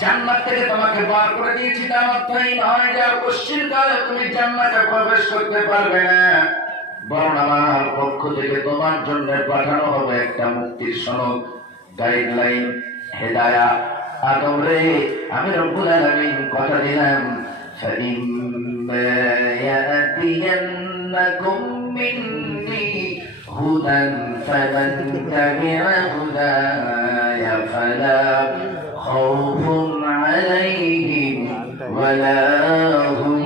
জান্নাত থেকে তোমাকে বার করে দিয়েছি, তার অর্থ এই নয় যে আর পশ্চিমকালে তুমি জান্নাতে প্রবেশ করতে পারবে না, বরং আমার পক্ষ থেকে তোমার জন্য পাঠানো হবে একটা মুক্তির সনদ, গাইডলাইন, হেদায়াত। আদম রে, আমি রব্বুল আলামিন কথা দিলাম, فَإِمَّا يَأْتِيَنَّكُم مِّنِّي هُدًى فَمَن تَبِعَ هُدَايَ فَلَا خَوْفٌ عَلَيْهِمْ وَلَا هُمْ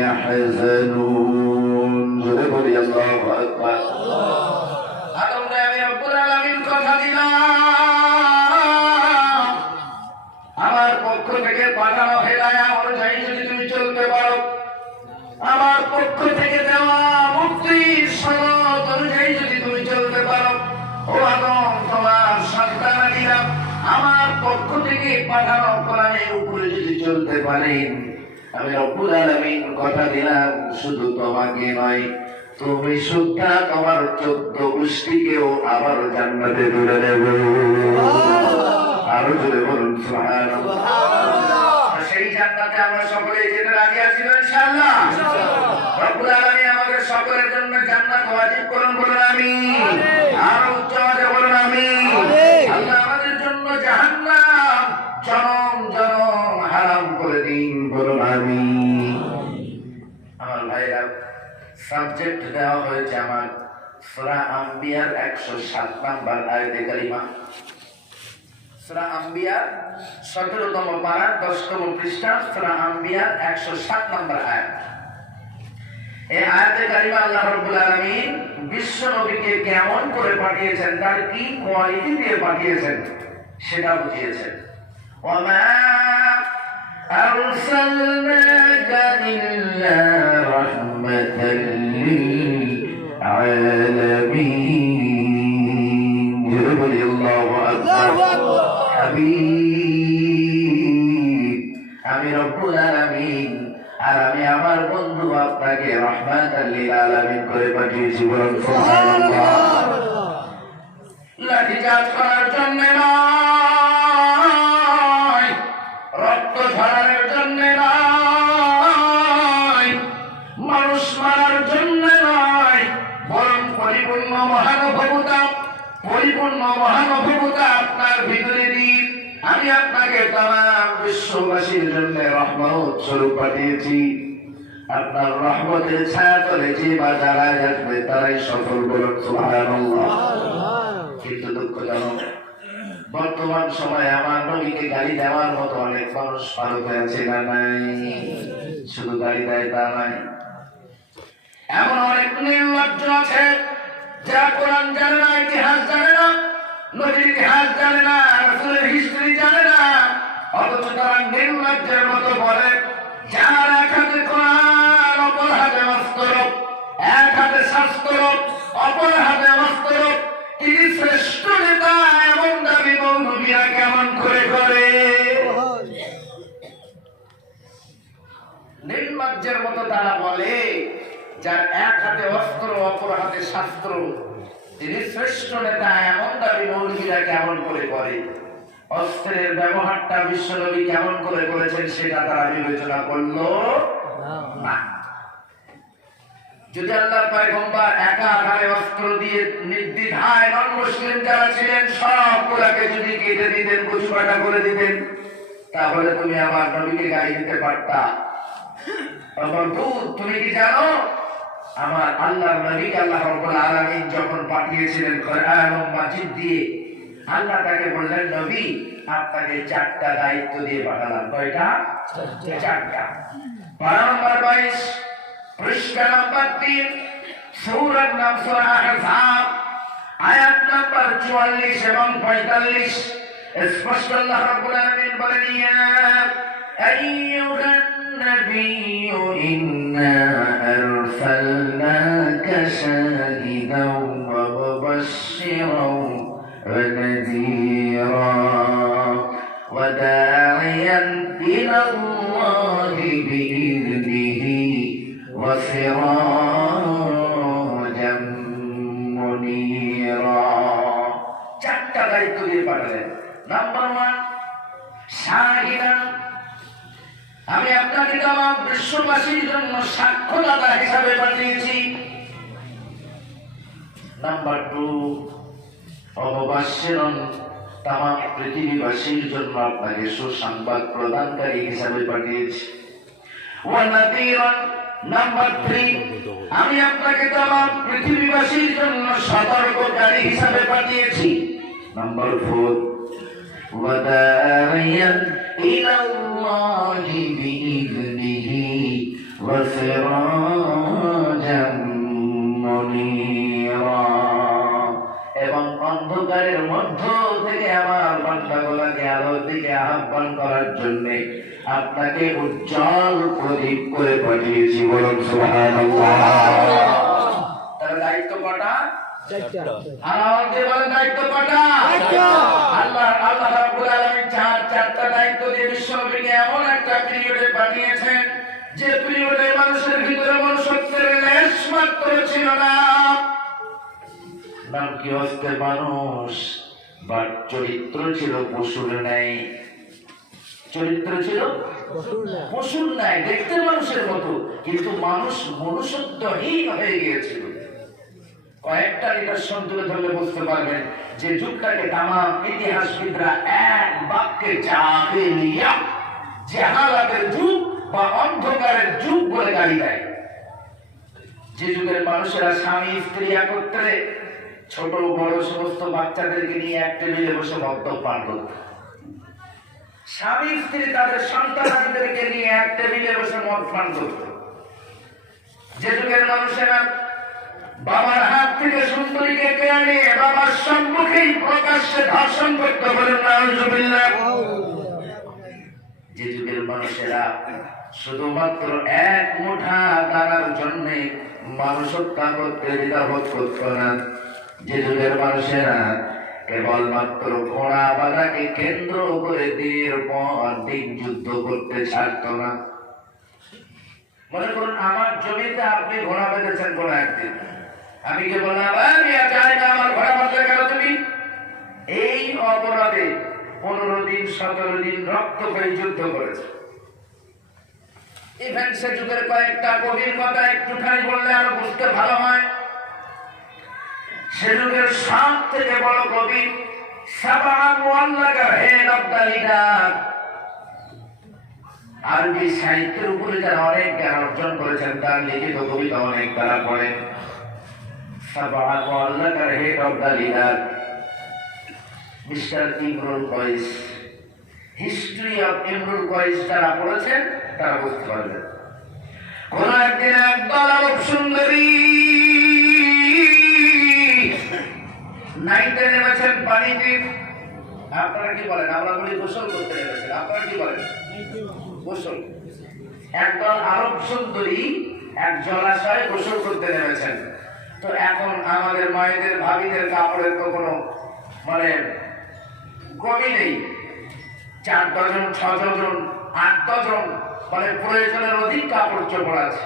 يَحْزَنُونَ। জোরে বলি আল্লাহু আকবার। আদম রে, আমি রব্বুল আলামিন কথা দিলাম, আমার পক্ষ থেকে পাঠানো হেদায়াত অনুযায়ী যদি তুমি চলতে পারো, আমার পক্ষ থেকে দেওয়া মুক্তির সনদ অনুযায়ী যদি তুমি চলতে পারো, ও আদম তোমার সন্তানেরা আমার পক্ষ থেকে পাঠানো কোরআনের উপরে যদি চলতে পারেন, আমি রব্বুল আলামিন কথা দিলাম, শুধু তোমাকে নয়, তুমি সুদ্ধা তোমার 14 গোষ্ঠীকেও আবার জান্নাতে তুলে নেবে। আরো জোরে বলুন সুবহানাল্লাহ। সেই জান্নাতে আমরা সকলে যেতে রাজি আছি ইনশাআল্লাহ। রব্বুল আলামিন আমাদের সকলের জন্য জান্নাত ওয়াজিব করুন, বলুন আমিন। আর উচ্চ আওয়াজে বলুন আমিন। আল্লাহ আমাদের জন্য জাহান্নাম জনম জনম হারাম করে দিন, বলুন আমিন। আমার ভাইরা, সাবজেক্ট দেওয়া হয়েছে আমার সূরা আম্বিয়ার 107 নম্বর আয়াতে কারিমা। সূরা আম্বিয়া 17তম পারা 10তম পৃষ্ঠা, সূরা আম্বিয়া 107 নম্বর আয়াত। এই আয়াতে কারিমা আল্লাহ রাব্বুল আলামিন বিশ্ব নবীকে কেমন করে পাঠিয়েছেন, তার কি কোয়ালিটি দিয়ে পাঠিয়েছেন সেটা বুঝিয়েছেন। ওয়ামা আরসালনাকা ইল্লা রাহমাতাল লিল আলামিন। জোরে বলি আল্লাহু আকবার। আমি রব্বুল আলামিন আর আমি আমার বন্ধু আপনাকে রাহমাতাল লিল আলামিন করে পাঠিয়েছি, বলুন সুবহানাল্লাহ। লাঠিচার্জ করার জন্য নয়, রক্ত ঝরানোর জন্য নয়, মানুষ মারার জন্য নয়, বরং পরিপূর্ণ মহানুভবতা আপনার ভিতরে দিয়ে আমি আপনাকে তামাম বিশ্ববাসীর জন্য রহমত স্বরূপ পাঠিয়েছি। আপনার রহমতের ছায়া তলে যে বা যারা আসবে তারাই সফল, বলুন সুবহানাল্লাহ। কিন্তু দুঃখজনক, বর্তমান সময়ে আমার নবীকে গালি দেওয়ার মতো অনেক মানুষ ভারতে আছে না নাই? শুধু গালি দেয় তা নাই, এমন অনেক নির্লজ্জ আছে যারা কোরআন জানে না, ইতিহাস জানে না, নবীর ইতিহাস জানে না, রাসূলের হিস্ট্রি জানে না, অথচ তারা নির্লজ্জের মতো বলে যার এক হাতে কোরআন অপর হাতে অস্ত্র, এক হাতে শাস্ত্র অপর হাতে অস্ত্র, তিনি শ্রেষ্ঠ নেতা এমন দাবি মৌলবীরা কেমন করে করে? নির্লজ্জের মতো তারা বলে যার এক হাতে অস্ত্র অপর হাতে শাস্ত্র, তিনি শ্রেষ্ঠ নেতা এমন দাবি মৌলবীরা কেমন করে করে? অস্ত্রের ব্যবহারটা বিশ্বনবী কেমন করে করেছেন সেটা তারা বিবেচনা করলো না। যদি আল্লাহর পয়গম্বর একা হাতে অস্ত্র দিয়ে নির্দ্বিধায় নন মুসলিম যারা ছিলেন সবগুলাকে যদি কেটে দিতেন, কুচকাটা করে দিতেন, তাহলে তুমি আমার নবীকে গালি দিতে পারতা। তুমি কি জানো আমার আল্লাহর নবীকে আল্লাহ রাব্বুল আলামিন যখন পাঠিয়েছিলেন কোরআন ও মাজিদ দিয়ে, আল্লাহ তাকে বললেন, নবী আপনাকে 4টা দায়িত্ব দিয়ে পাঠালাম। কয়টা? 4টা। পারা নম্বর 22, পৃষ্ঠা নম্বর 3, সূরার নাম সূরা আহজাব, আয়াত নম্বর 44 এবং 45। স্পষ্ট আল্লাহ রাব্বুল আলামিন বলেন, ইয়া আইয়ুহান নাবিয়্যু ইন্না আরসালনাকা শাহিদাও ওয়া মুবাশশিরাও ওয়া নাযীরা ওয়া দা'iয়ান ইলাল্লাহি বিইذনিহি ওয়া সিরাজাম মুনীরা। 4টা দায়িত্ব দিয়ে পাঠালেন। নাম্বার 1, আমি আপনাকে তামাম বিশ্ববাসীর জন্য সাক্ষ্যদাতা হিসাবে পাঠিয়েছি। নাম্বার 2, অবশ্যই তামাম পৃথিবীবাসীর জন্য আপনাকে সুসংবাদ প্রদানকারী হিসাবে পাঠিয়েছি। ওয়ানাদিরান, নাম্বার 3, আমি আপনাকে তামাম পৃথিবীবাসীর জন্য সতর্ককারী হিসাবে পাঠিয়েছি। নাম্বার 4, ওয়াদাইয়ান ইলাল্লাহি বিইذনিহি ওয়া সিরাজাম মুনীরা, এবং অন্ধকারের মধ্য থেকে আমার বান্দাগুলোকে আলোর দিকে আহ্বান করার জন্য আপনাকে উজ্জ্বল প্রদীপ করে পাঠিয়েছি। বলুন সুবহানাল্লাহ। তার দায়িত্ব কটা? আমাদের বলেন দায়িত্ব কটা? আল্লাহ রাব্বুল আলামিন চারটা দায়িত্ব দিয়ে বিশ্বনবীকে এমন একটা পিরিয়ডে পাঠিয়েছেন যে পিরিয়ডে মানুষের ভিতরে মনুষ্যত্বের লেশ মাত্র ছিল না। নাম কি হচ্ছে মানুষ, বা চরিত্র ছিল পশুর ন্যায়। চরিত্র ছিল পশুর ন্যায়, দেখতে মানুষের মতো, কিন্তু মানুষ মনুষ্যত্বহীন হয়ে গিয়েছিল। কয়েকটা নিদর্শন তুলে ধরলে বুঝতে পারবেন যে যুগটাকে তামাম ইতিহাসবিদরা এক বাক্যে জাহেলিয়া, জাহালাতের যুগ বা অন্ধকারের যুগ বলে গালি দেয়। যে যুগের মানুষেরা স্বামী স্ত্রী একত্রে ছোট বড় সমস্ত বাচ্চাদেরকে নিয়ে এক টেবিলে বসে মদ্যপান করত। স্বামী স্ত্রী তাদের সন্তানদেরকে নিয়ে এক টেবিলে বসে মদ পান করত। যে যুগের মানুষেরা বাবার হাত থেকে সুন্দরীকে কেড়ে নিয়ে বাবার সম্মুখেই প্রকাশ্যে ধর্ষণ করতে বলেন নাউজুবিল্লাহ। যে যুগের মানুষেরা শুধুমাত্র এক মুঠা দানার জন্য মানুষ হত্যা করতে দ্বিধাবোধ করত না। যে যুগের মানুষেরা কেবলমাত্র ঘোড়া বাঁধাকে কেন্দ্র করে দিনের পর দিন যুদ্ধ করতে ছাড়ত না। মনে করুন আমার জমিতে আপনি ঘোড়া বেঁধেছেন কোন একদিন, আমি কি বললাম আমার ঘোড়া বাঁধতে গেল তুমি, এই অপরাধে 15 দিন 17 দিন রক্ত হয়ে যুদ্ধ করেছে। ইভেন সে যুগের কয়েকটা কবির কথা একটুখানি বললে আরো বুঝতে ভালো হয়। সে যুগের সব থেকে বড় কবি সাবান ওয়াল্লাগার হেড অফ দ্য লিডার, আরবি সাহিত্যের উপরে যারা অনেক জ্ঞান অর্জন করেছেন তার লিখিত কবিতা অনেক তারা পড়েন। সাবান ওয়াল্লাগার head of the leader mister Imrul Kayes, history of Imrul Kayes যারা পড়েছেন তারা বুঝতে পারবেন। কোন একদিন একদল আরব সুন্দরী নাইতে নেমেছেন পানিতে। আপনারা কি বলেন? আমরা বলি গোসল করতে নেমেছেন, আপনারা কি বলেন? গোসল। একদল আরব সুন্দরী এক জলাশয়ে গোসল করতে নেমেছেন। তো এখন আমাদের মায়েদের ভাবিদের কাপড়ের তো কোনো কমি নেই। 4 ডজন 6 ডজন 8 ডজন প্রয়োজনের অধিক কাপড় চোপড় আছে।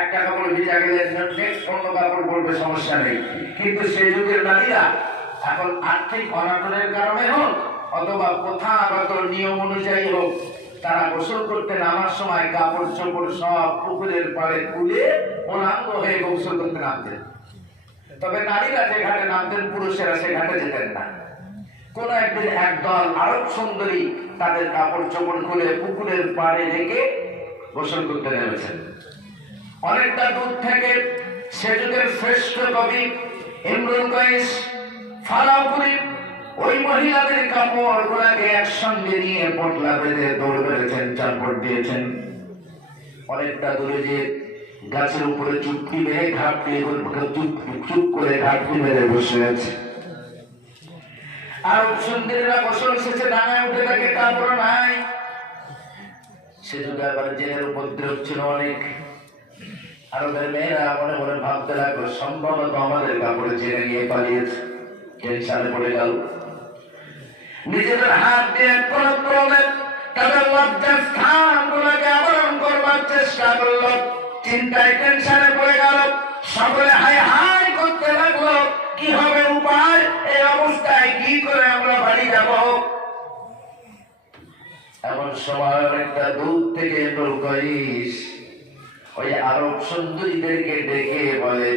একটা কাপড় ভিজা গেলে নেক্সট অন্য কাপড় পরবে, সমস্যা নেই। কিন্তু সেই যুগের নারীরা এখন আর্থিক অনাটনের কারণে হোক অথবা প্রথাগত নিয়ম অনুযায়ী হোক, তারা গোসল করতে নামার সময় কাপড় চোপড় সব পুকুরের পাড়ে তুলে অনাঙ্গ হয়ে গোসল করতে নামতেন। তবে নারীরা যে ঘাটে নামতেন পুরুষেরা সে ঘাটে যেতেন না। কোন একদিন একদল আরব সুন্দরী তাদের কাপড় চোপড় খুলে পুকুরের পাড়ে রেখে গোসল করতে নেমেছেন। অনেকটা দূর থেকে সে যুগের শ্রেষ্ঠ কবি ইমরুল কয়েস ফালাও করে ওই মহিলাদের কাপড় গুলাকে একসঙ্গে নিয়ে পটলা বেঁধে দৌড় বেড়েছেন, চারপট দিয়েছেন। অনেকটা দূরে যে গাছের উপরে চুপটি মেরে ঘাটটি চুপ করে ঘাটটি মেরে বসে আছে। আর সুন্দরীরা গোসল শেষে ডাঙায় উঠে থাকে, কাপড় নাই। সে যুগে আবার জেলের উপদ্রব ছিল অনেক। আরবের মেয়েরা মনে মনে ভাবতে লাগলো সম্ভবত আমাদের কাপড়ে জেনে নিয়ে পালিয়েছে। টেনশনে পড়ে গেল। নিজেদের হাত দিয়ে তাদের লজ্জার স্থান গুলোকে আবরণ করবার চেষ্টা করলো। চিন্তায় টেনশনে পড়ে গেল। সকলে হাই হাই করতে লাগলো, কি হবে উপায়? এই অবস্থায় কি করে আমরা বাড়ি যাব? এমন সময় একটা দূর থেকে বলকইস ওই আরব সুন্দরীদেরকে ডেকে বলে,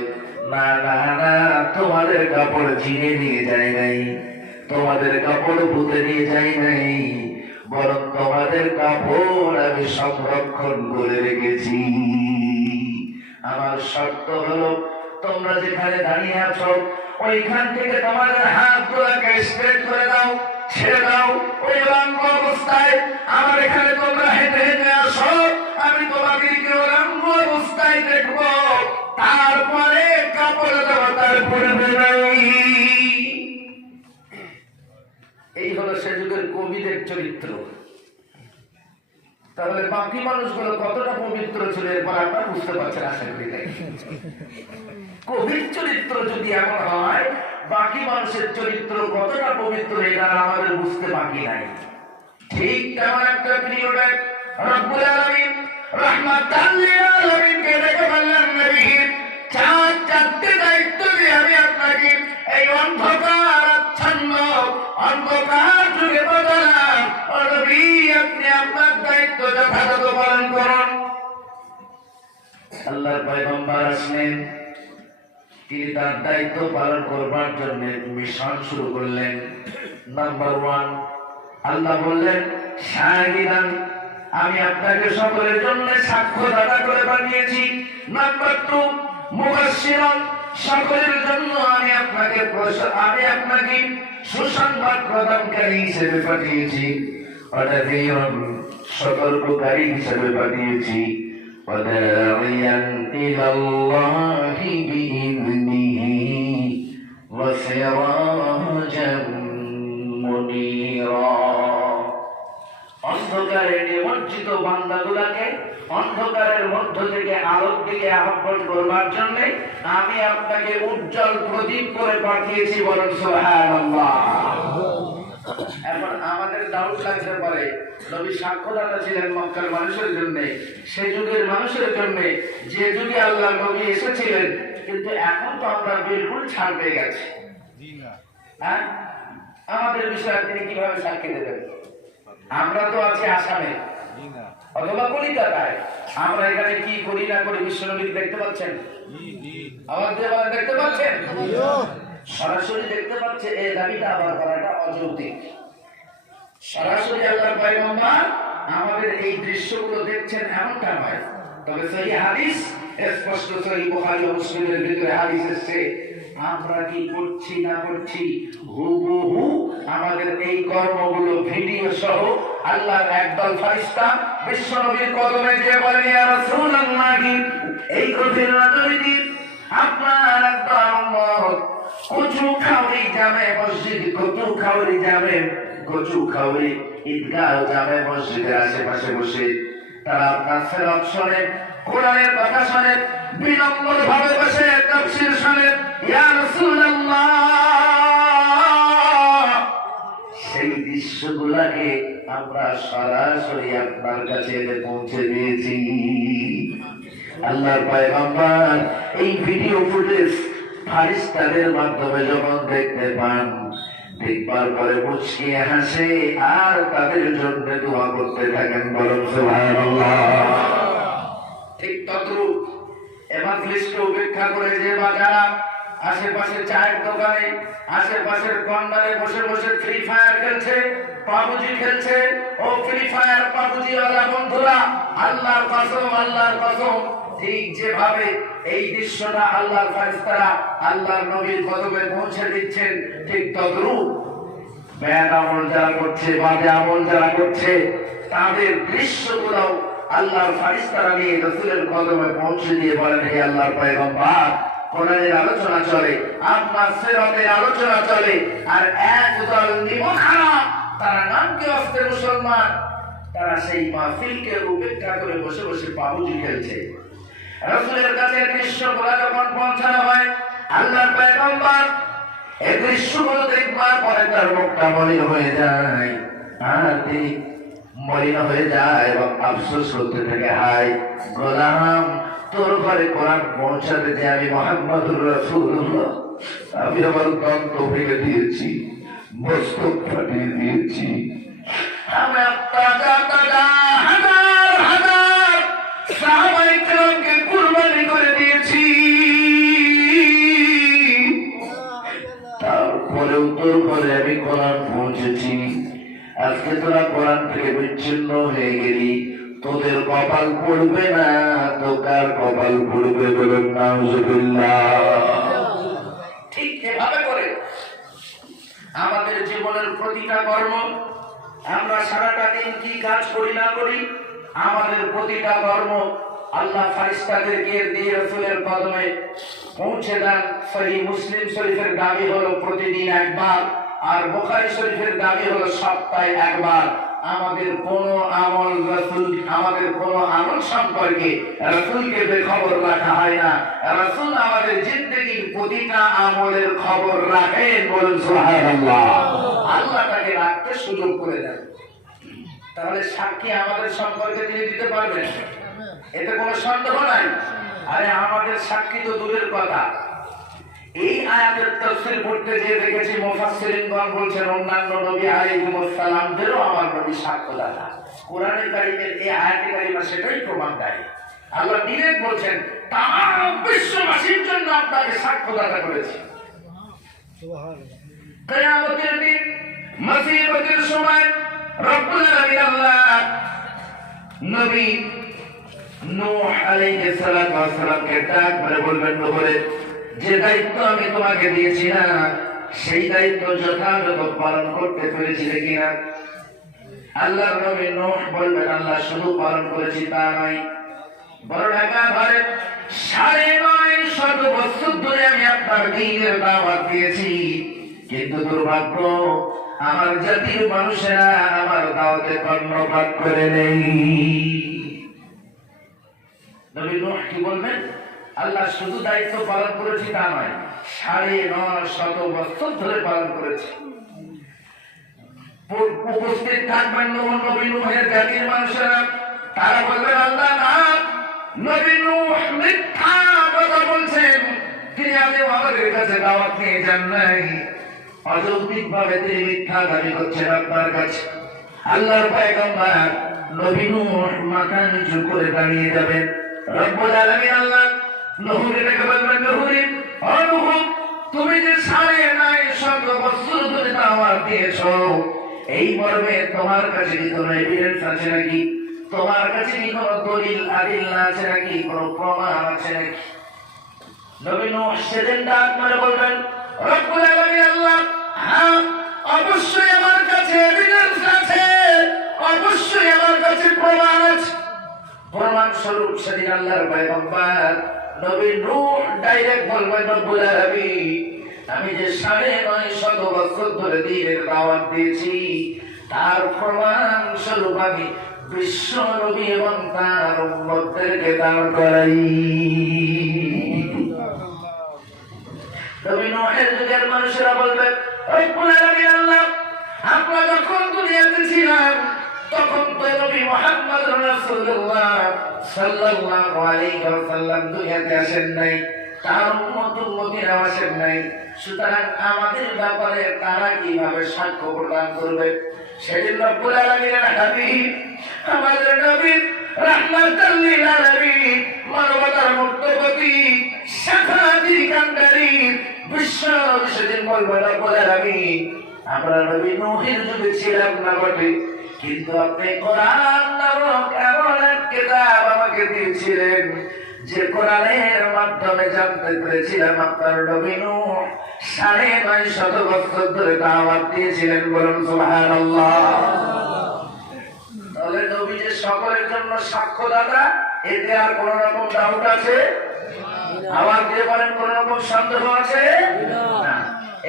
না না না, তোমাদের কাপড় ছিঁড়ে নিয়ে যায় নাই, তোমাদের কাপড় পুঁতে নিয়ে যায় নাই, বরং তোমাদের কাপড় আমি সংরক্ষণ করে রেখেছি। আমার শর্ত হলো, তোমরা যেখানে দাঁড়িয়ে আছো ওইখান থেকে তোমাদের হাত গুলাকে স্ট্রেট করে দাও, ছেড়ে দাও। ওই উলঙ্গ অবস্থায় আমার এখানে তোমরা হেঁটে হেঁটে আসো, আমি তোমাদেরকে উলঙ্গ অবস্থায় দেখবো, তারপরে কাপড় দেবো, তারপরে বেরোই। এই হলো সে যুগের কবিদের চরিত্র। তাহলে বাকি মানুষগুলো কতটা পবিত্র ছিল এরপর আপনারা বুঝতে পারছেন আশা করি। কবির চরিত্র যদি এমন হয়, বাকি মানুষের চরিত্র কতটা পবিত্র এটা আমাদের বুঝতে বাকি নাই। ঠিক তেমন একটা পিরিয়ডে রব্বুল আলামিন রাহমাতাল লিল আলামিনকে ডেকে বললেন, নবী চারটে দায়িত্ব দিয়ে আমি আপনাকে এই অন্ধকার আচ্ছন্ন অন্ধকার যুগে বদলাম। নবী আপনি আপনার দায়িত্ব যথাযথ পালন করুন। আল্লাহর পয়গম্বর আসলেন, তিনি তার দায়িত্ব পালন করবার জন্য মিশন শুরু করলেন। নাম্বার 1, আল্লাহ বললেন, শাহিদান, আমি আপনাকে সকলের জন্য সাক্ষ্যদাতা করে বানিয়েছি। নাম্বার 2, মুবাশশিরান, সকলের জন্য আমি আপনাকে সুসংবাদ প্রদানকারী হিসেবে পাঠিয়েছি। ওয়ানাযীরান, সতর্ককারী হিসেবে পাঠিয়েছি। ওয়াদাঈয়ান ইলাল্লাহি বিইذনিহি ওয়াসিরাজাম মুনীরা। অন্ধকারে নিমজ্জিত বান্দাগুলাকে অন্ধকারের মধ্য থেকে আলোর দিকে আহ্বান করবার জন্য আমি আপনাকে উজ্জ্বল প্রদীপ করে পাঠিয়েছি। বলেন সুবহানাল্লাহ। এখন আমাদের ডাউট লাগতে পারে, নবী সাক্ষ্যদাতা ছিলেন মক্কার মানুষের জন্য, সেই যুগের মানুষের জন্য, যে যুগে আল্লাহ নবী এসেছিলেন, কিন্তু এখন তো আমরা বিলকুল ছাড় পেয়ে গেছি। হ্যাঁ, আমাদের বিষয়ে তিনি কিভাবে সাক্ষী দেবেন? আমরা তো আছি আসামে অথবা কলিকাতায়, আমরা এখানে কি করি না করি বিশ্বনবীকে দেখতে পাচ্ছেন? আবার দেখতে পাচ্ছেন? সরাসরি দেখতে পাচ্ছে, এই দাবিটা আবার করাটা অযৌক্তিক। সরাসরি আল্লাহর পয়গম্বর আমাদের এই দৃশ্যগুলো দেখছেন এমনটা নয়। তবে সহিহ হাদিস স্পষ্ট, সহিহ বুখারী ও মুসলিমের ভিতরে হাদিস এসেছে, আমরা কি করছি না করছি হুবহু আমাদের এই কর্মগুলো ভিডিও সহ আল্লাহর একদল ফেরেশতা বিশ্বনবীর কদমে গিয়ে বলেন, ইয়া রাসূলুল্লাহ, এই গভীর রাতের দিন আপনার একদল উম্মত কচু খাওয়ারি জামে মসজিদ, কচু খাওয়ারি জামে, কচু খাওয়ারি ঈদগাহ জামে মসজিদের আশেপাশে বসে তারা আপনার ফেরত শোনে, কোরআনের কথা শোনে, বিনম্র ভাবে বসে তাফসীর শোনে। ইয়া রাসূলুল্লাহ, সেই দৃশ্যগুলোকে আমরা সরাসরি আপনার কাছে এনে পৌঁছে দিয়েছি। আল্লাহর পয়গম্বর এই ভিডিও ফুটেজ ফেরেশতাদের মাধ্যমে যখন দেখতে পান, দেখবার পরে মুচকিয়ে হাসে আর তাদের জন্য দোয়া করতে থাকেন। বলুন সুবহানাল্লাহ। ঠিক তদ্রূপ এভাঞ্জেলিস্টকে উপেক্ষা করে যে বাজারা আশেপাশের চায়ের দোকানে, আশেপাশের কর্নারে বসে বসে ফ্রি ফায়ার খেলছে, পাবজি খেলছে, ও ফ্রি ফায়ার পাবজি ওয়ালা বন্ধুরা, আল্লাহর কসম, আল্লাহর কসম, ঠিক যেভাবে এই দৃশ্যটা আল্লাহর ফেরেশতারা আল্লাহর নবীর কদমে পৌঁছে দিচ্ছেন, ঠিক তদ্রূপ ব্যাড আমল যারা করছে, বাজে আমল যারা করছে, তাদের দৃশ্যগুলো আল্লাহর ফেরেশতারা নিয়ে রাসূলের কদমে পৌঁছে দিয়ে বলেন, হে আল্লাহর পয়গম্বর, কোরআনের আলোচনা চলে, আপনার সিরাতের আলোচনা চলে, আর একদল নিমখানা তারা নামকে অস্তে মুসলমান, তারা সেই মাহফিলকে উপেক্ষা করে বসে বসে পাবজি খেলছে। রাসূলের কাছে দৃশ্যগুলো যখন পৌঁছানো হয়, আল্লাহর পয়গম্বর এই দৃশ্যগুলো দেখবার পরে তার মুখটা মলিন হয়ে যায়, আর তিনি মলিন হয়ে যায় এবং আফসোস করতে থাকে, হায় গোলাম, তোর ঘরে কোরআন পৌঁছাতে যে আমি মুহাম্মদুর রাসূলুল্লাহ, আমি আমার দন্ত ভেঙে দিয়েছি, মস্তক ফাটিয়ে দিয়েছি, আমি আত্মঘাত তোরা কোরআন থেকে বিচ্ছিন্ন হয়ে গেলি, তোদের কপাল পড়বে না তো কার কপাল পড়বে বলুন নাউজুবিল্লাহ। ঠিক এভাবে করে আমাদের জীবনের প্রতিটা কর্ম, আমরা সারাটা দিন কি কাজ করি না করি, আমাদের প্রতিটা কর্ম আল্লাহ ফারিস্তাদেরকে দিয়ে রাসূলের কদমে পৌঁছে দেন। সহিহ মুসলিম শরীফের দাবি হলো প্রতিদিন একবার, আর বুখারী শরীফের দাবি হলো সপ্তাহে একবার। আমাদের কোন আমল রাসূল, আমাদের কোন আমল সম্পর্কে রাসূলকে বেখবর রাখা হয় না। রাসূল আমাদের জিন্দেগির প্রতিটা আমলের খবর রাখেন, বলুন সুবহানাল্লাহ। আল্লাহ তাকে রাখতে সুযোগ করে দেন। তাহলে সাক্ষী আমাদের সম্পর্কে তিনি দিতে পারবেন, এতে কোনো সন্দেহ নাই। আরে আমাদের সাক্ষী তো দূরের কথা, এই আয়াতের তাফসীর পড়তে গিয়ে দেখেছি মুফাসসিরিনগণ বলছেন অন্যান্য নবী আলাইহিস সালামদেরও আমার নবী সাক্ষ্যদাতা। কোরআনে কারীমের এই আয়াতে কারীমা সেটাই প্রমাণ দেয়। আল্লাহ ডিরেক্ট বলছেন তামাম বিশ্ববাসীর জন্য আপনাকে সাক্ষ্যদাতা করেছি। সুবহানাল্লাহ। কিয়ামতের দিন মুসিবতের সময় রব্বুল আলামিন আল্লাহ নবী নূহ আলাইহিস সালামকে ডাক করে বলবেন, নূহে যে দায়িত্ব আমি তোমাকে দিয়েছি না, সেই দায়িত্ব যথাযথ পালন করতে পেরেছিলে কিনা? আল্লাহর নবী নূহ বলবেন, আল্লাহ শুধু পালন করেছি তা নয়, বড় ঢাকা ধরে ৯৫০ বছর ধরে আমি আপনার দ্বীনের দাওয়াত দিয়েছি, কিন্তু দুর্ভাগ্য আমার জাতির মানুষেরা আমার দাওয়াতে কর্ণপাত করে নেই। নবী নূহ কি বলবেন? আল্লাহ শুধু দায়িত্ব পালন করেছি তা নয়, ৯৫০ বছর ধরে পালন করেছি। উপস্থিত থাকবেন নবী নূহের জাতির মানুষেরা, তারা বলবেন আল্লাহ না, নবী নূহ মিথ্যা কথা বলছেন, তিনি আজও আমাদের কাছে দাওয়াত নিয়ে যান নাই, অযৌক্তিক ভাবে তিনি মিথ্যা দাবি করছেন আপনার কাছে। আল্লাহর পয়গম্বর নবী নূহ মাথা নিচু করে দাঁড়িয়ে যাবেন। রব্বুল আলামিন আল্লাহ নূহকে ডেকে বলবেন, নূহ তুমি যে ৯৫০ বছর ধরে দাওয়াত দিয়েছো, এই মর্মে তোমার কাছে কি কোনো এভিডেন্স আছে নাকি? তোমার কাছে কি কোনো দলিল আদিল্লা আছে নাকি? কোনো প্রমাণ আছে নাকি? নবী নূহ সেদিন ডাক মেরে বলবেন, রব্বুল আলামিন আল্লাহ, হ্যাঁ অবশ্যই আমার কাছে এভিডেন্স আছে, অবশ্যই আমার কাছে প্রমাণ আছে। প্রমাণ স্বরূপ সেদিন আল্লাহর পয়গম্বর নবী নূহ ডাইরেক্ট বলবেন, রব্বুল আলামিন আমি যে ৯৫০ বছর ধরে দ্বীনের দাওয়াত দিয়েছি, তার প্রমাণ স্বরূপ আমি বিশ্ব নবী এবং তার উম্মতদেরকে দান করাই। নবী নূহের যুগের মানুষেরা বলবে, রব্বুল আলামিন আল্লাহ আমরা যখন দুনিয়াতে ছিলাম তখন তো নবী মুহাম্মদ রাসূলুল্লাহ সাল্লাল্লাহু আলাইহি ওয়াসাল্লাম দুনিয়াতে আসেন নাই, তার উম্মতেরা আসেন নাই, সুতরাং আমাদের ব্যাপারে তারা কিভাবে সাক্ষ্য প্রদান করবে? সেদিন রব্বুল আলামিনের হাবিব আমাদের নবী রাহমাতুল লিল আলামিন মানবতার মুক্তপতি শাফাআতুল কান্দারী বিশ্ব সেদিন বলবেন, রব্বুল আলামিন আমরা নবী নূহের যুগে ছিলাম না বটে, কিন্তু আপনি কোরআন নামক এমন এক কিতাব আমাকে দিয়েছিলেন যে কোরআনের মাধ্যমে জানতে পেরেছিলাম আপনার নবী নূহ ৯৫০ বছর ধরে দাওয়াত দিয়েছিলেন, বলুন সুবহানাল্লাহ। তাহলে নবী যে সকলের জন্য সাক্ষ্যদাতা, এতে আর কোন রকম ডাউট আছে? আবার দিয়ে বলেন কোন রকম সন্দেহ আছে না।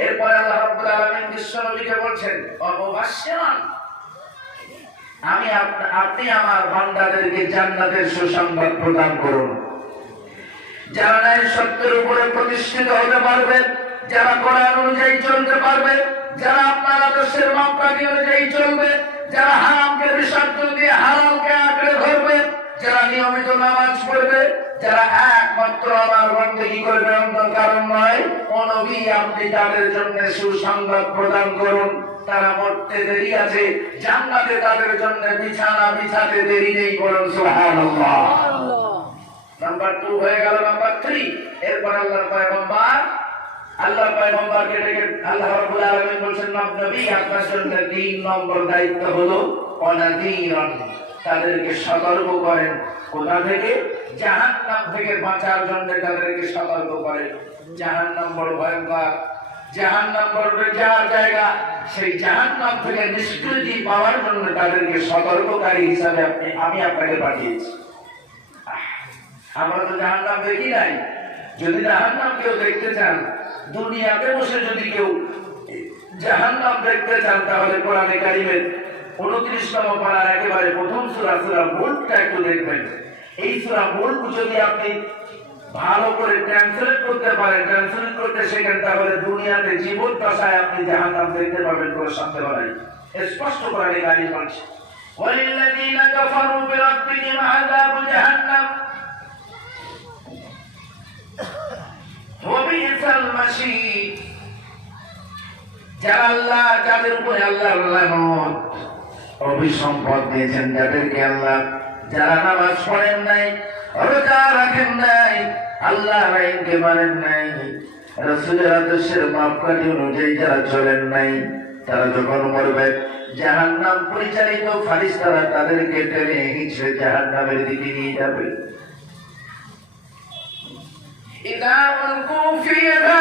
এরপরে আল্লাহ রাব্বুল আলামিন বিশ্ব নবীকে বলছেন, অবশ্যই আপনি আমার বান্দাদেরকে জান্নাতের সুসংবাদ প্রদান করুন। যারা ন্যায় সত্যের উপরে প্রতিষ্ঠিত হতে পারবে, যারা কোরআন অনুযায়ী চলতে পারবে, যারা আপনার আদর্শের মাপকাঠি অনুযায়ী চলবে, যারা হারামকে বিসর্জন দিয়ে হারামকে আঁকড়ে ধরবে, যারা নিয়মিত নামাজ পড়বে, যারা একমাত্র আমার বন্দেগী করবে অন্য কারণ নয়, ও নবী আপনি তাদের জন্য সুসংবাদ প্রদান করুন। তারা মরতে দেরি আছে, জান্নাতে তাদের জন্য বিছানা বিছাতে দেরি নেই, বলুন সুবহানাল্লাহ। নাম্বার 2 হয়ে গেল। নাম্বার 3, এরপর আল্লাহর পয়গম্বরকে ডেকে আল্লাহ রাব্বুল আলামিন বলেন, নবী আপনার জন্য 3 নম্বর দায়িত্ব হলো ওয়ানাযীরান, তাদেরকে সতর্ক করেন। কোথা থেকে? জাহান্নাম থেকে বাঁচার জন্য তাদেরকে সতর্ক করেন। জাহান্নাম বড় ভয়ঙ্কর, জাহান্নাম বড় বেজার জায়গা। সেই জাহান্নাম থেকে নিষ্কৃতি পাওয়ার জন্য তাদেরকে সতর্ককারী হিসাবে আমি আপনাকে পাঠিয়েছি। আমরা তো জাহান্নাম দেখি নাই। যদি জাহান্নাম কেউ দেখতে চান, দুনিয়াতে বসে যদি কেউ জাহান্নাম দেখতে চান, তাহলে কোরআনে কারিমের 29তম পারার একেবারে প্রথম সূরা, সূরা মুলকটা একটু দেখবেন। এই সূরা মুলক যদি আপনি ভালো করে ট্রান্সলেট করতে পারেন, ট্রান্সলেট করতে শেখেন, তাহলে দুনিয়াতে জীবন দশায় আপনি জাহান্নাম দেখতে পাবেন, কোনো সন্দেহ নাই। স্পষ্ট কোরআনে কারিম বলছে, ওয়ালিল্লাযীনা কাফারু বিরাব্বিহিম আযাবু জাহান্নাম ওয়া বি'সাল মাসীর। যাদের উপরে আল্লাহর লানত, অভিসম্পদ দিয়েছেন, যাদেরকে আল্লাহ, যারা নামাজ পড়েন নাই, রোজা রাখেন নাই, আল্লাহর আইনকে মানেন নাই, রাসূলের আদর্শের মাপকাঠি অনুযায়ী যারা চলেন নাই, তারা যখন মরবে, জাহান্নাম পরিচালিত ফারিস্তারা তাদেরকে টেনে হিঁচড়ে জাহান্নামের দিকে নিয়ে যাবে। ইদা উলকু ফিহা